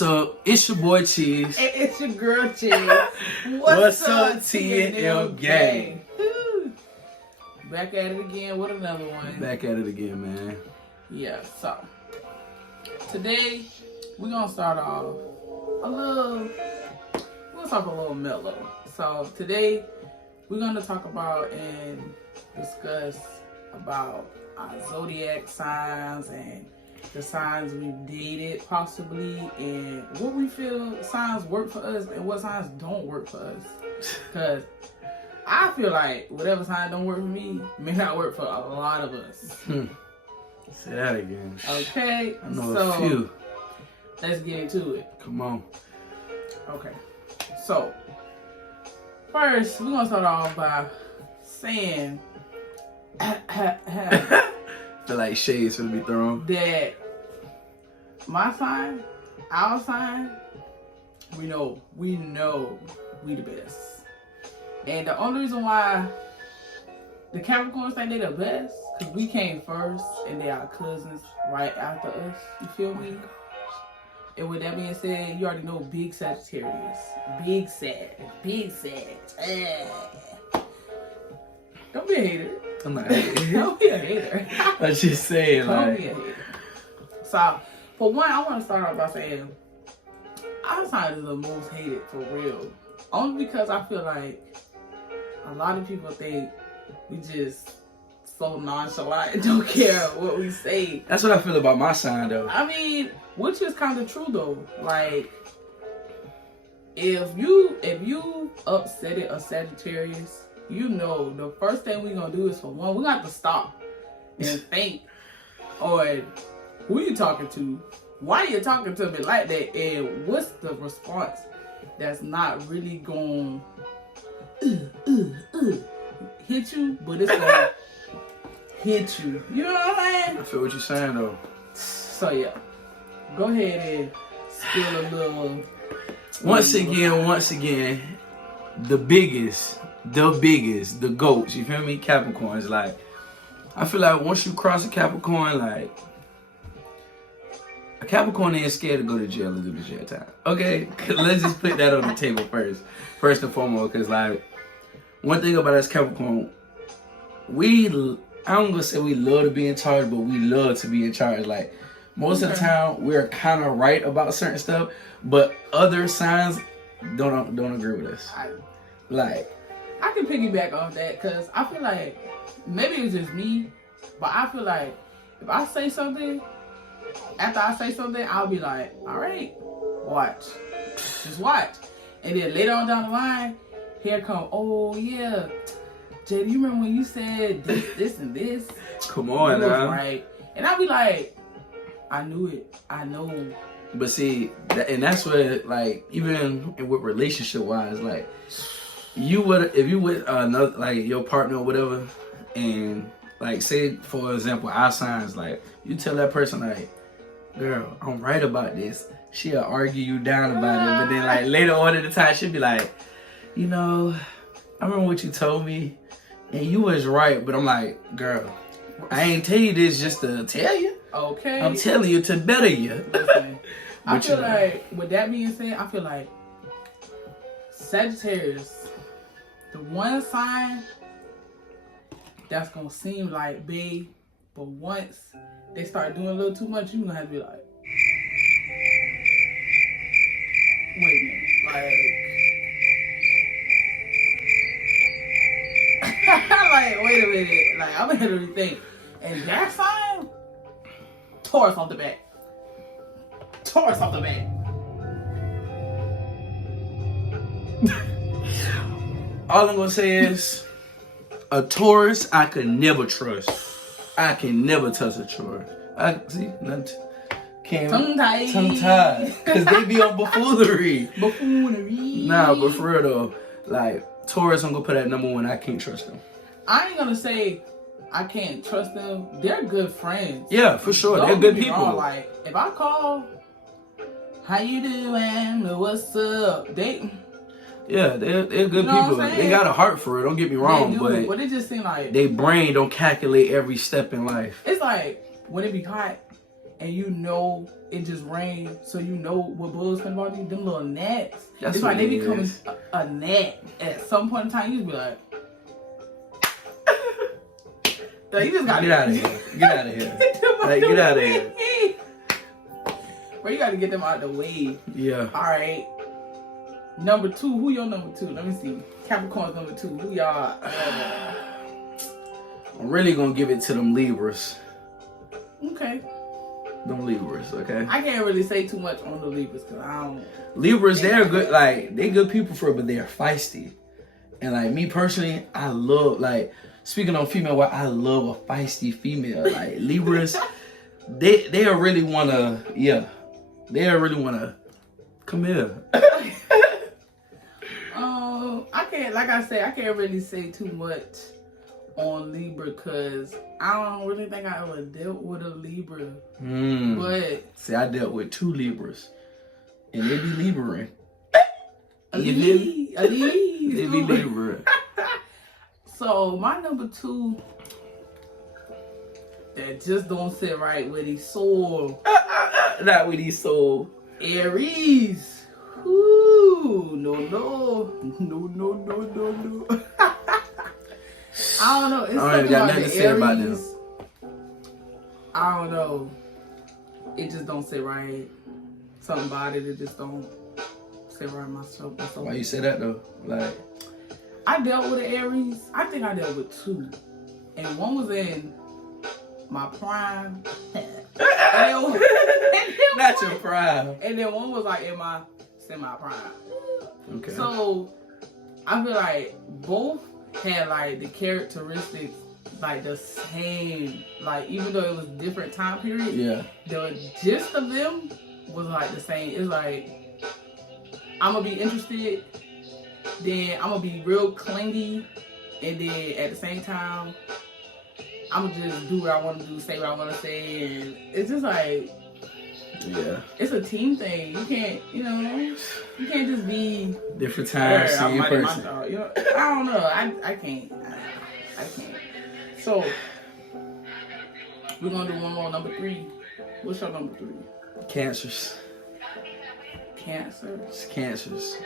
What's up? It's your boy Cheese. And it's your girl Cheese. What's up, T&M gang? Back at it again with another one. Back at it again, man. Yeah, so today we're gonna start off a little mellow. So today we're gonna talk about and discuss about our zodiac signs and the signs we've dated possibly, and what we feel signs work for us and what signs don't work for us. Cause I feel like whatever sign don't work for me may not work for a lot of us. Say that again. Okay, I know a few. Let's get into it. Come on. Okay, so first we're gonna start off by saying Feel like shades gonna be thrown. that my sign, our sign, we know we the best. And the only reason why the Capricorns think they the best, because we came first and they are cousins right after us. You feel me? And with that being said, you already know big Sagittarius. Big Sag. Don't be a hater. I'm not a hater. Don't be a hater. I'm just saying, Don't like. be a hater. So, for one, I want to start off by saying our sign is the most hated for real. Only because I feel like a lot of people think we just so nonchalant and don't care what we say. That's what I feel about my sign, though. I mean, which is kind of true though. Like, if you upset a Sagittarius, you know the first thing we're gonna do is, for one, we got to stop and think on who you talking to, why you talking to me like that, and what's the response that's not really gonna hit you, but it's gonna hit you. You know what I'm saying? I feel what you're saying, though. So yeah, go ahead and spill a little. Once again, the biggest, the goats, you feel me? Capricorns, like, I feel like once you cross a Capricorn, like, a Capricorn ain't scared to go to jail and do the jail time. Okay? Let's just put that on the table first and foremost, because, like, one thing about us Capricorn, I'm gonna say we love to be in charge, but we love to be in charge. Like, most of the time, we're kind of right about certain stuff, but other signs don't agree with us. I can piggyback off that, because I feel like maybe it's just me, but I feel like if I say something, after I say something, I'll be like, all right, watch. Just watch. And then later on down the line, here come, oh yeah, Jay, do you remember when you said this, and this? Come on, now. Right. And I'll be like, I knew it. I know. But see, and that's what, like, even with relationship wise, like, if you with another, like, your partner or whatever, and, like, say for example, our signs, like, you tell that person, like, girl, I'm right about this, she'll argue you down about it, but then, like, later on in the time, she'll be like, you know, I remember what you told me, and you was right, but I'm like, girl, I ain't tell you this just to tell you. Okay. I'm telling you to better you. Listen, I feel like, with that being said, I feel like Sagittarius, the one sign that's gonna seem like big, but once they start doing a little too much, you're gonna have to be like, wait a minute, like, wait a minute, like, I'm gonna have to rethink. And that sign, Taurus off the bat. All I'm gonna say is, a Taurus I could never trust. I can never touch a Taurus. Tongue tied. Because they be on buffoonery. Nah, but for real though, like, Taurus, I'm gonna put at number one. I can't trust them. I ain't gonna say I can't trust them. They're good friends. Yeah, for sure. They're good people. Wrong. Like, if I call, how you doing? What's up? Yeah, they're good people. They got a heart for it. Don't get me wrong, but it just seems like they brain don't calculate every step in life. It's like when it be hot and you know it just rained, so you know what bugs come about you, them little gnats. That's it's what like they it become is. a gnat at some point in time. You just be like, you just gotta Get out of here. Get out of here. Like, get out of here. Bro, you gotta get them out the way. Yeah. Alright. Number 2, who your number 2? Let me see. Capricorn's number 2. Who y'all? I'm really gonna give it to them Libras. Okay. Them Libras, okay? I can't really say too much on the Libras because I don't. Libras, they're good, like, they good people for it, but they're feisty. And like me personally, I love, like, speaking on female, why I love a feisty female. Like Libras, they'll really wanna, they'll really wanna come here. I can't, like I said, I can't really say too much on Libra because I don't really think I ever dealt with a Libra. But see, I dealt with 2 Libras, and they be Libran. They be Libra. So my number 2, that just don't sit right with his soul. Not with his soul. Aries. Ooh, no. I don't know. It's I ain't something got about nothing the to say about Aries. I don't know. It just don't sit right. Something about it just don't sit right myself. Why you say that though? Like, I dealt with an Aries. I think I dealt with 2. And one was in my prime. not your prime. And then one was like in my semi-prime. Okay. So I feel like both had like the characteristics like the same. Like even though it was different time periods, the gist of them was like the same. It's like I'm gonna be interested, then I'm gonna be real clingy, and then at the same time I'm gonna just do what I want to do, say what I want to say, and it's just like, it's a team thing. You can't, you can't just be different times, same person. I don't know. I can't. So we're gonna do one more, number 3. What's your number 3? Cancers. Cancer. It's Cancers.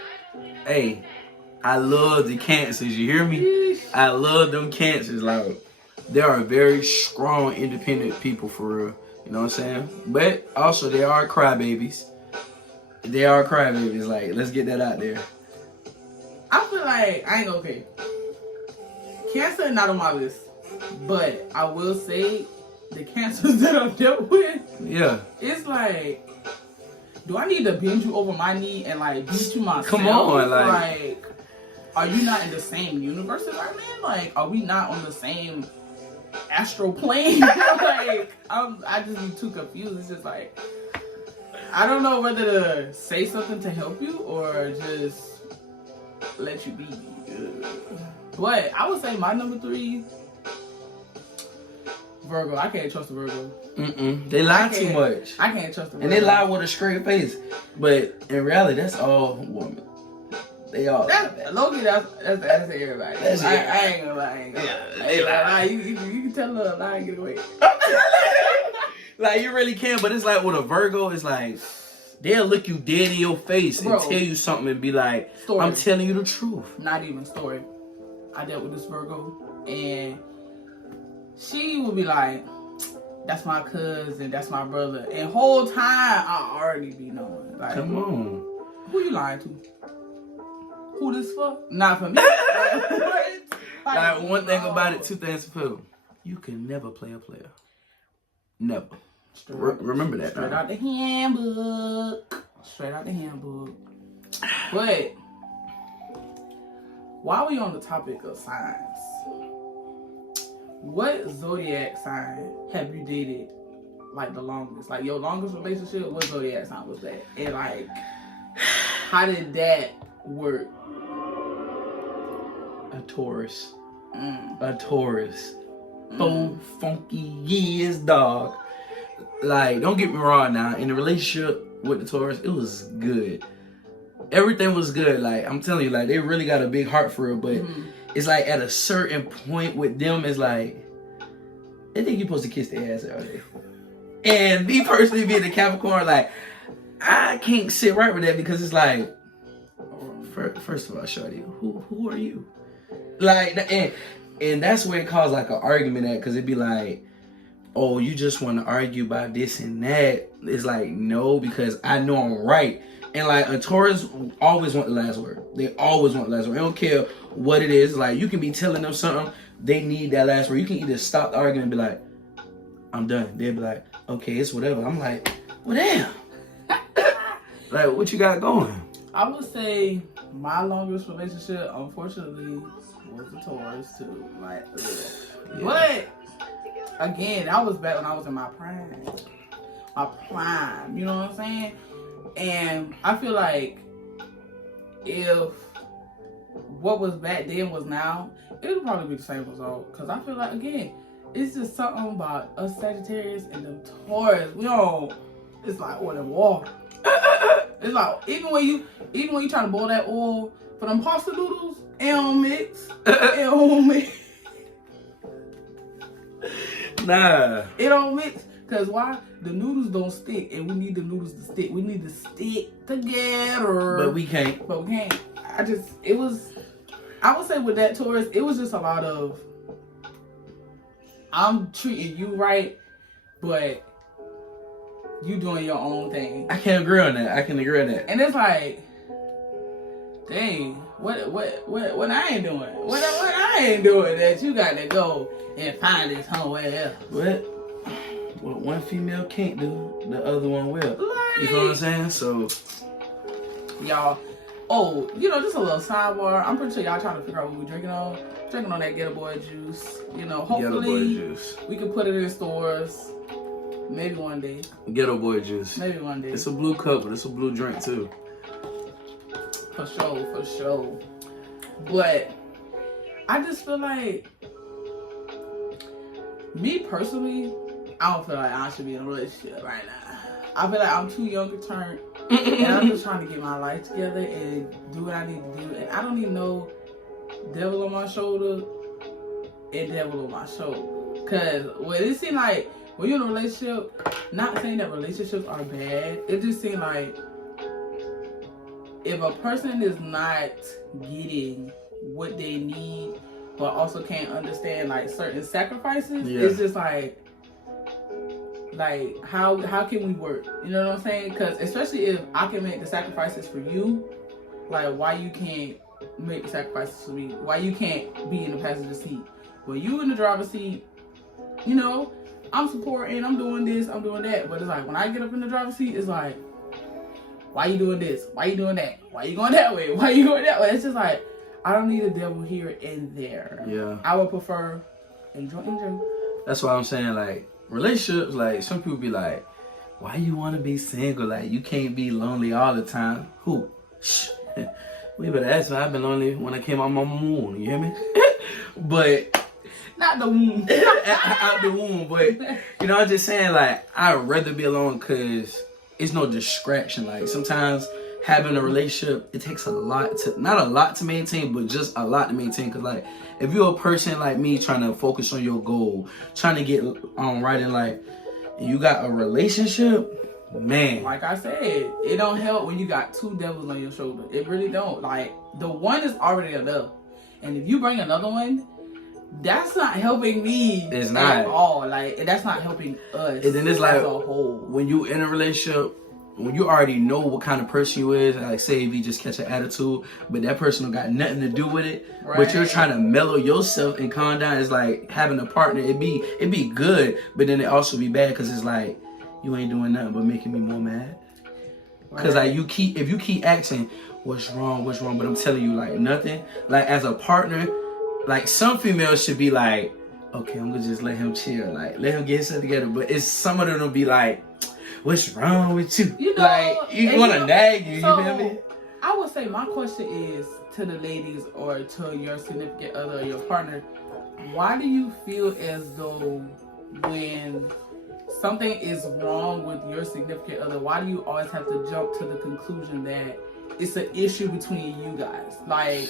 Hey, I love the Cancers. You hear me? I love them Cancers. Like, they are very strong, independent people for real. You know what I'm saying? But also, they are crybabies. They are crybabies. Like, let's get that out there. I feel like I ain't gonna pay. Cancer not on my list, but I will say the cancers that I've dealt with. It's like, do I need to bend you over my knee and like beat you myself? Come on, like, are you not in the same universe as I am? Like, are we not on the same astral plane? Like, I just be too confused. It's just like, I don't know whether to say something to help you or just let you be. But I would say my number 3, Virgo. I can't trust a Virgo. They lie too much. I can't trust a Virgo. And they lie with a straight face. But in reality, that's all women. They all. Loki, that's everybody. I ain't gonna lie. They lie. You can tell a little lie and get away. Like, you really can, but it's like with a Virgo, it's like they'll look you dead in your face and tell you something and be like, I'm telling you the truth. Not even story. I dealt with this Virgo and she would be like, that's my cousin, that's my brother. And whole time I already be knowing. Like, come on. Who you lying to? Who this for? Not for me. Like, one thing about it, 2 things to feel. You can never play a player. Never. Remember that. Straight out the handbook. But while we on the topic of signs, what zodiac sign have you dated like the longest? Like your longest relationship, what zodiac sign was that? And like, how did that work? A Taurus. A Taurus. 4 funky years, dog. Like, don't get me wrong now. In the relationship with the Taurus, it was good. Everything was good. Like, I'm telling you, like, they really got a big heart for it. But it's like at a certain point with them, it's like, they think you're supposed to kiss their ass all day. And me personally being a Capricorn, like, I can't sit right with that because it's like, first of all, shorty, who are you? Like, and that's where it caused like an argument at, because it'd be like, oh, you just want to argue about this and that. It's like, no, because I know I'm right. And like, a Taurus always want the last word. They always want the last word. They don't care what it is. Like, you can be telling them something, they need that last word. You can either stop the argument and be like, I'm done. They'll be like, okay, it's whatever. I'm like, well, damn. Like, what you got going? I would say my longest relationship, unfortunately, was a Taurus too. Like, yeah. But again, that was back when I was in my prime. You know what I'm saying? And I feel like if what was back then was now, it would probably be the same result. Because I feel like, again, it's just something about us Sagittarius and them Taurus. We don't, it's like oil and water. It's like, even when you try to boil that oil for them pasta noodles, it don't mix. It don't mix. Nah. It don't mix. Because why? The noodles don't stick, and we need the noodles to stick. We need to stick together. But we can't. I would say with that Taurus, it was just a lot of, I'm treating you right, but you doing your own thing. I can agree on that. And it's like, dang, what I ain't doing? What I ain't doing that you got to go and find this somewhere else? What one female can't do, the other one will. Like, you know what I'm saying? So, y'all, just a little sidebar. I'm pretty sure y'all trying to figure out what we're drinking on. Drinking on that Ghetto Boy juice. You know, hopefully we can put it in stores. Maybe one day. Ghetto Boy juice. Maybe one day. It's a blue cup, but it's a blue drink too. For sure. But I just feel like, me personally, I don't feel like I should be in a relationship right now. I feel like I'm too young to turn, and I'm just trying to get my life together and do what I need to do. And I don't even know devil on my shoulder and devil on my shoulder. Because it seems like when you're in a relationship, not saying that relationships are bad, it just seems like if a person is not getting what they need, but also can't understand like certain sacrifices, it's just like how can we work? You know what I'm saying? Because especially if I can make the sacrifices for you, like, why you can't make the sacrifices for me? Why you can't be in the passenger seat? Well, you in the driver's seat, you know, I'm supporting, I'm doing this, I'm doing that. But it's like, when I get up in the driver's seat, it's like, why you doing this? Why you doing that? Why you going that way? Why you going that way? It's just like, I don't need a devil here and there. Yeah. I would prefer enjoy. That's why I'm saying, like, relationships, like, some people be like, why you want to be single? Like, you can't be lonely all the time. Who? Shh. We better ask me. I've been lonely when I came out my womb. You hear me? But not the womb. Out the womb. But, you know, I'm just saying, like, I'd rather be alone because it's no distraction. Like, sometimes having a relationship, it takes a lot to, not a lot to maintain, but just a lot to maintain. Because, like, if you're a person like me trying to focus on your goal, trying to get right in life, and you got a relationship, man. Like I said, it don't help when you got two devils on your shoulder. It really don't. Like, the one is already enough. And if you bring another one, that's not helping me at all. Like, that's not helping us. And then it's like, as a whole. When you in a relationship, when you already know what kind of person you is, like, say if you just catch an attitude, but that person don't got nothing to do with it, right, but you're trying to mellow yourself and calm down. It's like having a partner. It'd be good, but then it also be bad because it's like you ain't doing nothing but making me more mad. Because like if you keep asking what's wrong, but I'm telling you, like, nothing. Like, as a partner, like, some females should be like, okay, I'm gonna just let him chill, like, let him get himself together. But it's some of them will be like, what's wrong with you? You know, like, you want to nag you, so, you feel me? I would say my question is to the ladies or to your significant other or your partner, why do you feel as though when something is wrong with your significant other, why do you always have to jump to the conclusion that it's an issue between you guys? Like,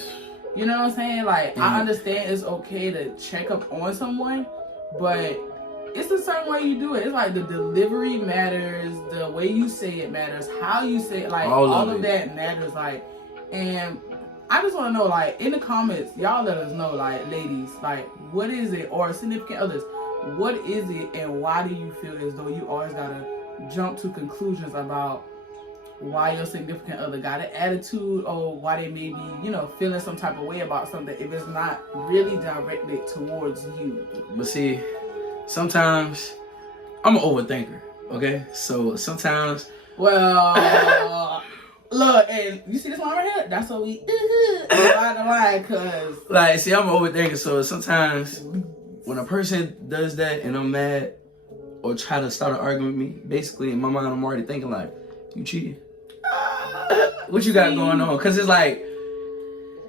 you know what I'm saying? Like, I understand it's okay to check up on someone, but it's a certain way you do it. It's like the delivery matters, the way you say it matters, how you say it, like all of that matters. Like, and I just want to know, like, in the comments, y'all let us know, like, ladies, like, what is it, or significant others, what is it, and why do you feel as though you always gotta jump to conclusions about why your significant other got an attitude, or why they may be, you know, feeling some type of way about something if it's not really directed towards you? But see, sometimes I'm an overthinker, okay? So sometimes, well, look, and you see this one right here? That's what we line, cause like, see, I'm an overthinker. So sometimes when a person does that and I'm mad or try to start an argument with me, basically in my mind I'm already thinking like, you cheating? What you got going on? Cause it's like,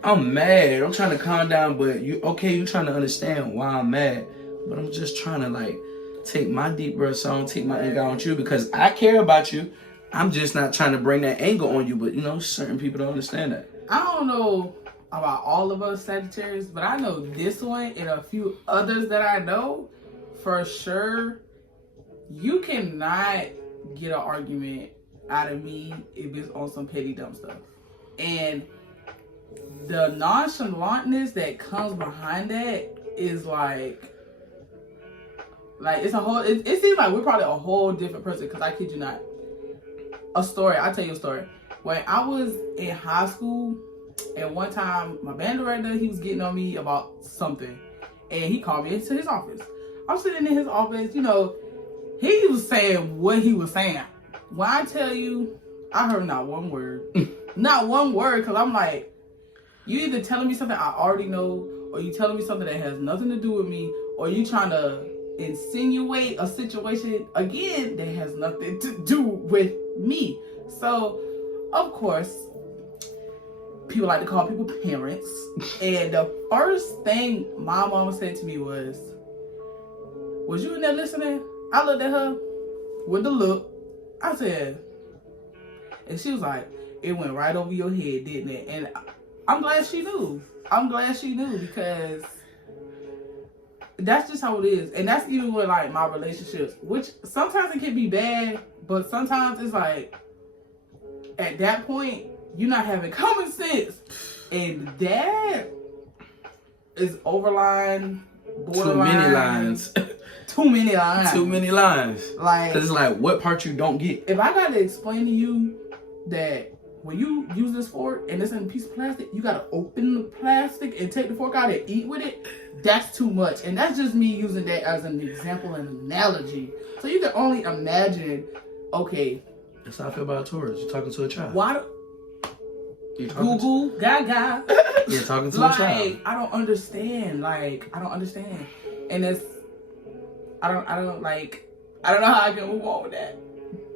I'm mad. I'm trying to calm down, but you trying to understand why I'm mad. But I'm just trying to like take my deep breaths on, take my anger on you because I care about you. I'm just not trying to bring that anger on you, but you know, certain people don't understand that. I don't know about all of us Sagittarius, but I know this one and a few others that I know for sure. You cannot get an argument out of me if it's on some petty dumb stuff. And the nonchalantness that comes behind that is like it's a whole, it seems like we're probably a whole different person, because I kid you not. I'll tell you a story. When I was in high school, and one time my band director, he was getting on me about something, and he called me into his office. I'm sitting in his office, you know, he was saying what he was saying. When I tell you, I heard not one word. Not one word, because I'm like, you either telling me something I already know, or you telling me something that has nothing to do with me, or you trying to insinuate a situation, again, that has nothing to do with me. So, of course, people like to call people parents. And the first thing my mama said to me was you in there listening? I looked at her with the look. I said, and she was like, it went right over your head, didn't it? And I'm glad she knew. Because that's just how it is. And that's even with like my relationships, which sometimes it can be bad, but sometimes it's like, at that point, you're not having common sense. And that is borderline. Too many lines. Too many lines. Too many lines. Like, cause it's like, what part you don't get? If I gotta explain to you that when you use this fork and it's in a piece of plastic, you gotta open the plastic and take the fork out and eat with it, that's too much. And that's just me using that as an example and analogy. So you can only imagine, okay. That's how I feel about Taurus. You're talking to a child. Why? Google, Gaga. You're talking to a child. I don't understand. And it's, I don't know how I can move on with that.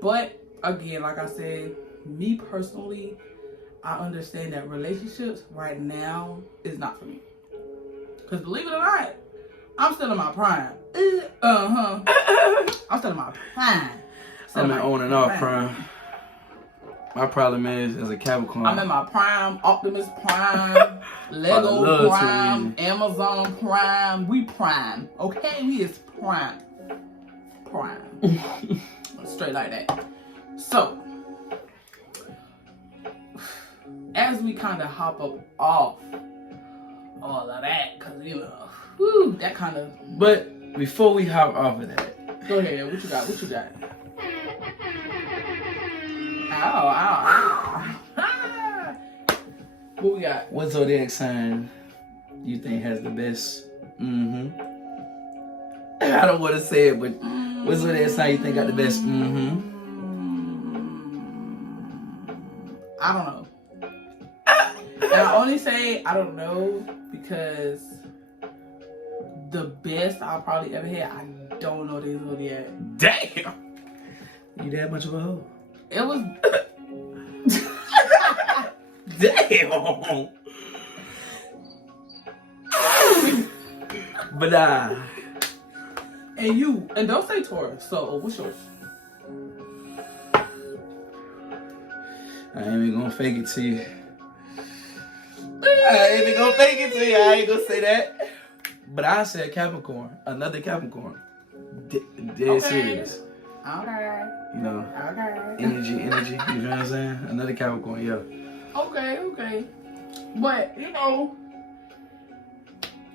But again, like I said, me personally, I understand that relationships right now is not for me. Because believe it or not, I'm still in my prime. I'm still in my prime. I'm in on and off prime. My problem is, as a Capricorn, I'm in my prime, Optimus Prime, Lego Prime, Amazon Prime. We prime, okay? We is prime. Straight like that. So, as we kind of hop up off all of that, because, you know, that kind of... But before we hop off of that... Go ahead, what you got? Ow. What we got? What zodiac sign you think has the best? I don't want to say it, but what zodiac sign you think got the best? I don't know. And I only say I don't know because the best I'll probably ever had, I don't know the zodiac. Damn! You that much of a hoe? It was... Damn! But and don't say Taurus, so what's yours? I ain't even gonna fake it to you. I ain't even gonna fake it to you. I ain't gonna say that. But I said Capricorn, another Capricorn. Dead serious. Okay. You know, Okay. energy. You know what I'm saying? Another Capricorn, yeah. Okay. But, you know,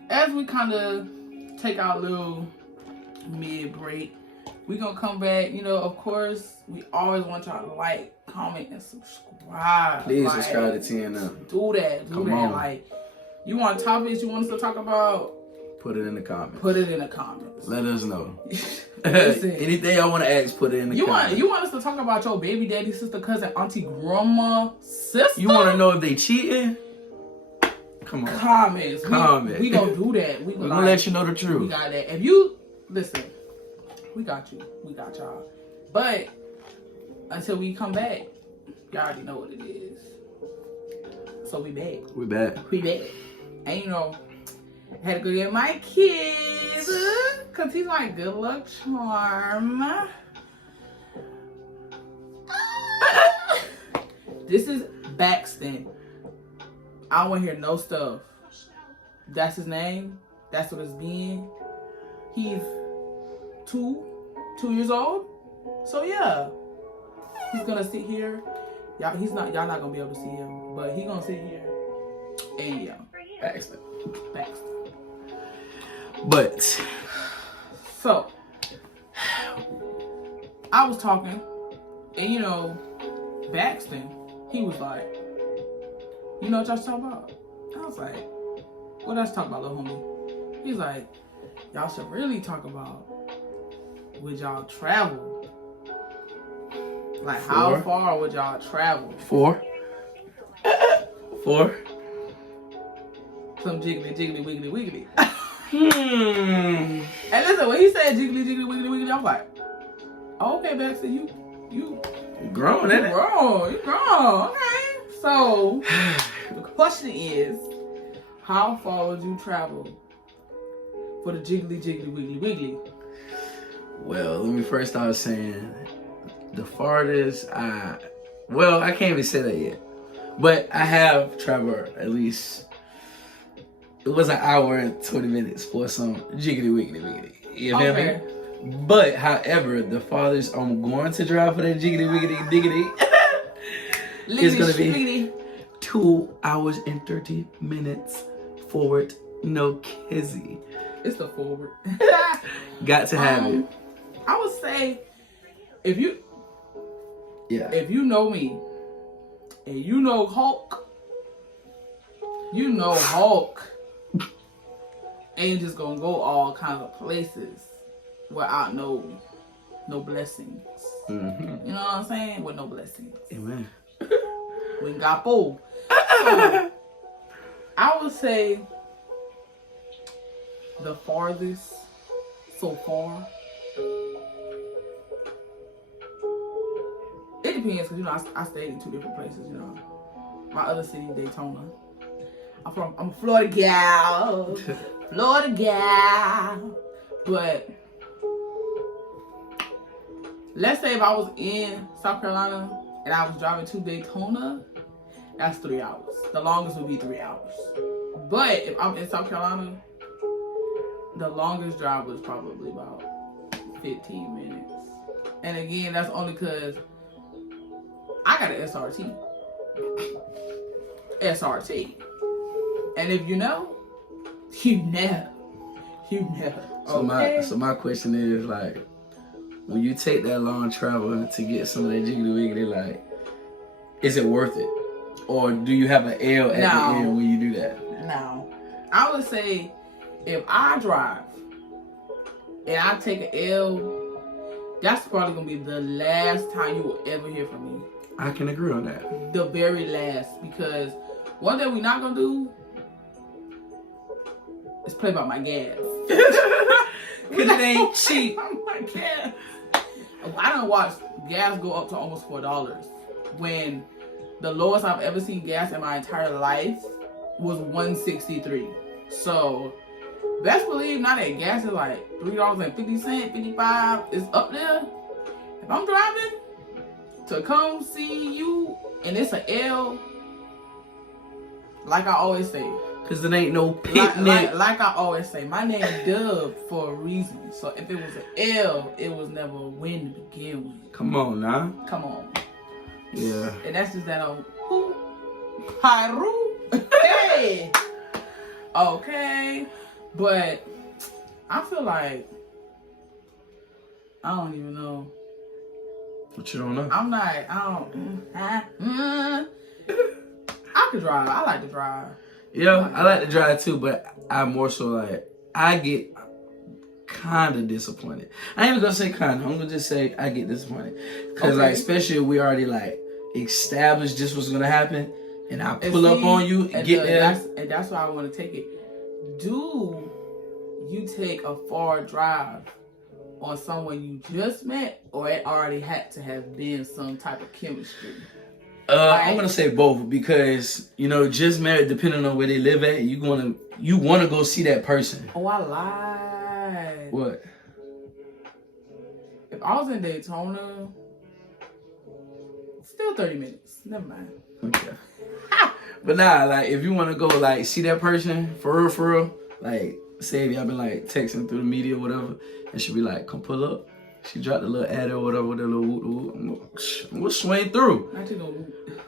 as we kind of take our little mid-break, we gonna come back. You know, of course, we always want y'all to like, comment, and subscribe. Please like, subscribe to TNM. Do that. Come on. Like, you want topics you want us to talk about? Put it in the comments. Let us know. Listen, anything I want to ask, put it in the comments. You want us to talk about your baby daddy, sister, cousin, auntie, grandma, sister? You want to know if they cheating? Come on. Comments. We gonna do that. We're gonna let you know the truth. We got that. If you listen, we got you. We got y'all. But until we come back, y'all already know what it is. So we back. We back. And you know, I had to go get my kids because he's my good luck charm. This is Baxton. I don't want to hear no stuff. That's his name. That's what it's being. He's 2 years old. So yeah, he's gonna sit here. Y'all not gonna be able to see him, but he's gonna sit here and yeah, Baxter. But so I was talking, and you know, Baxton, he was like, you know what y'all talking about? I was like, what else talk about, little homie? He's like, y'all should really talk about would y'all travel? Like, how far would y'all travel? 4. Some jiggly, wiggly. And listen, when he said jiggly, wiggly, I'm like, oh, okay, Baxter, you grown, ain't it? You grown, okay. So, the question is, how far would you travel for the jiggly, wiggly? Well, let me first start saying the farthest I can't even say that yet. But I have traveled at least, it was an hour and 20 minutes for some jiggly wiggly. You feel me? But however, the farthest I'm going to drive for that jiggly wiggly diggity is going to be 2 hours and 30 minutes forward. No kizzy. It's the forward. Got to have it. I would say, if you know me, and you know Hulk ain't just gonna go all kinds of places without no blessings. Mm-hmm. You know what I'm saying? With no blessings. Amen. We got both. So, I would say the farthest so far. It depends, because, you know, I stayed in 2 different places, you know. My other city, Daytona. I'm a Florida gal. But let's say if I was in South Carolina and I was driving to Daytona, that's 3 hours. The longest would be 3 hours. But if I'm in South Carolina, the longest drive was probably about 15 minutes. And again, that's only because I got an SRT. And if you know, you never. So my question is, like, when you take that long travel to get some of that jiggly wiggly, like, is it worth it? Or do you have an L at the end when you do that? No. I would say if I drive and I take an L, that's probably going to be the last time you will ever hear from me. I can agree on that. The very last. Because one thing we're not going to do is play about my gas. Because it ain't cheap. My gas. I done watched gas go up to almost $4 when the lowest I've ever seen gas in my entire life was $1.63. So best believe now that gas is like $3.50, $55, it's up there. If I'm driving to come see you and it's an L, like I always say, Cause it ain't no picnic. Like I always say, my name Dub for a reason. So if it was an L, it was never a win to begin with. Come on now. Come on. Yeah. And that's just that old Haru. Hey. Okay. But I feel like I don't even know. What you don't know? I could drive. I like to drive. Yeah, I like to drive too, but I more so like, I get kind of disappointed. I ain't even gonna say kind of, I'm gonna just say I get disappointed. Cause like, especially if we already like established this was gonna happen, and I pull up on you and get there. And that's why I wanna take it. Do you take a far drive on someone you just met, or it already had to have been some type of chemistry? I'm gonna say both, because just married, depending on where they live at, you wanna go see that person. Oh, I lied. What? If I was in Daytona, still 30 minutes. Never mind. Okay. But nah, like if you wanna go like see that person for real, like say if y'all been like texting through the media or whatever, and she be like, come pull up. She dropped a little ad or whatever with a little whoop. We'll swing through.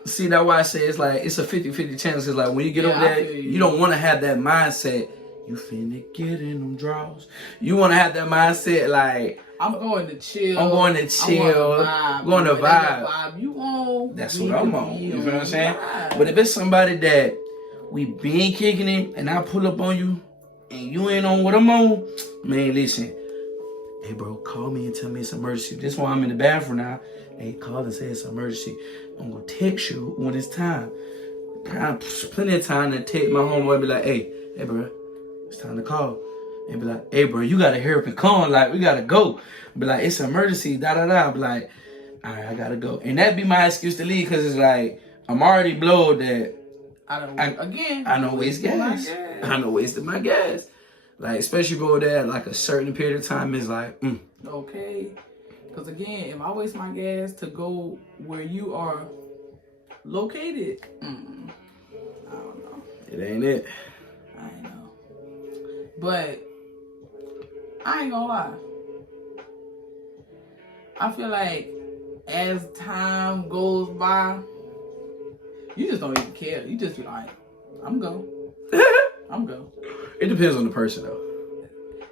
See, that's why I say it's like it's a 50-50 chance. Cause like when you get over there, you don't want to have that mindset. You finna get in them draws. You want to have that mindset like I'm going to chill. I'm going to chill. I'm going to vibe. You on? That's what I'm on. You know what I'm saying? But if it's somebody that we been kicking it, and I pull up on you, and you ain't on what I'm on, man, listen. Hey, bro, call me and tell me it's an emergency. This is why I'm in the bathroom now. Hey, call and say it's an emergency. I'm going to text you when it's time. Plenty of time to text my homeboy and be like, hey, bro, it's time to call. And be like, hey, bro, you got to hurry up and come. Like, we got to go. Be like, it's an emergency, da-da-da. Be like, all right, I got to go. And that be my excuse to leave, because it's like, I'm already blowed that I don't waste gas. I don't waste my gas. Like, especially go there at like a certain period of time, is like, Okay. Because again, if I waste my gas to go where you are located, I don't know. It ain't it. I know. But I ain't gonna lie. I feel like as time goes by, you just don't even care. You just be like, I'm go. I'm go. It depends on the person, though.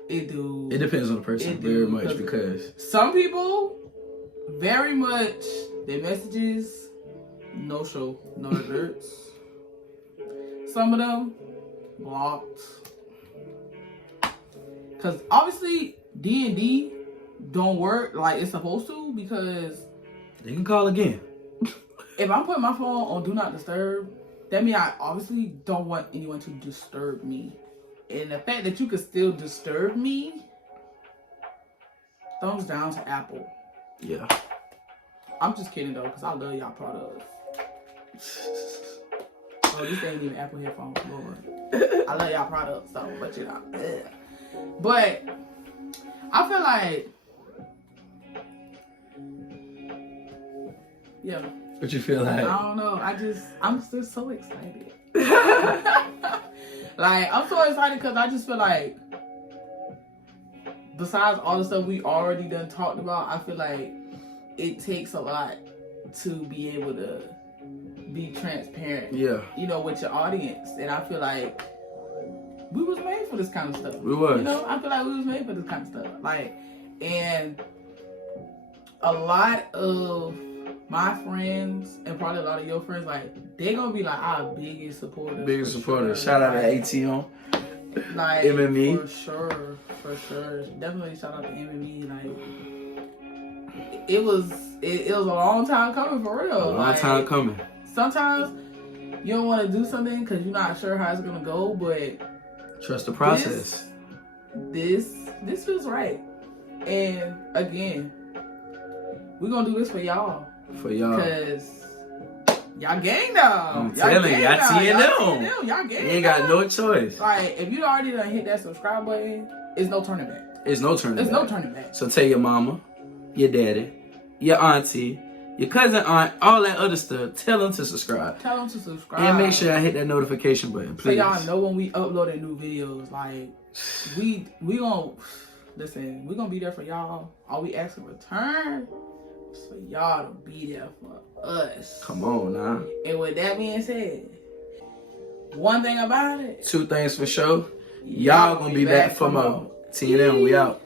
It do. It depends on the person very much, because some people, very much, their messages, no show, no alerts. Some of them, blocked. Because obviously, D&D don't work like it's supposed to, because they can call again. If I'm putting my phone on Do Not Disturb, that means I obviously don't want anyone to disturb me. And the fact that you could still disturb me, thumbs down to Apple. Yeah. I'm just kidding though, because I love y'all products. Oh, this ain't even Apple headphones, Lord. I love y'all products though, but But I feel like, yeah. What you feel like? I don't know. I'm just so excited. Like, I'm so excited because I just feel like, besides all the stuff we already done talked about, I feel like it takes a lot to be able to be transparent. Yeah. With your audience. And I feel like we was made for this kind of stuff. We was. I feel like we was made for this kind of stuff. Like, and a lot of my friends and probably a lot of your friends, like, they're gonna be like our biggest supporters. Shout out to ATM. Like, MME. For sure. Definitely shout out to MME. Like, it was a long time coming, for real. A long time coming. Sometimes you don't want to do something because you're not sure how it's gonna go, but trust the process. This feels right. And again, we're gonna do this for y'all. Because y'all gang down. I'm telling you, y'all TNM. Y'all gang. You ain't got no choice. Like, if you already done hit that subscribe button, it's no turning back. It's no turning back. No turning back. So tell your mama, your daddy, your auntie, your cousin, aunt, all that other stuff. Tell them to subscribe. Tell them to subscribe. And make sure I hit that notification button, please. So y'all know when we uploading new videos. Like, we gonna, listen, we gonna be there for y'all. All we ask in return is for y'all to be there for us. Come on now. And with that being said, one thing about it. 2 things for sure. Y'all gonna be back for more. TNM, we out.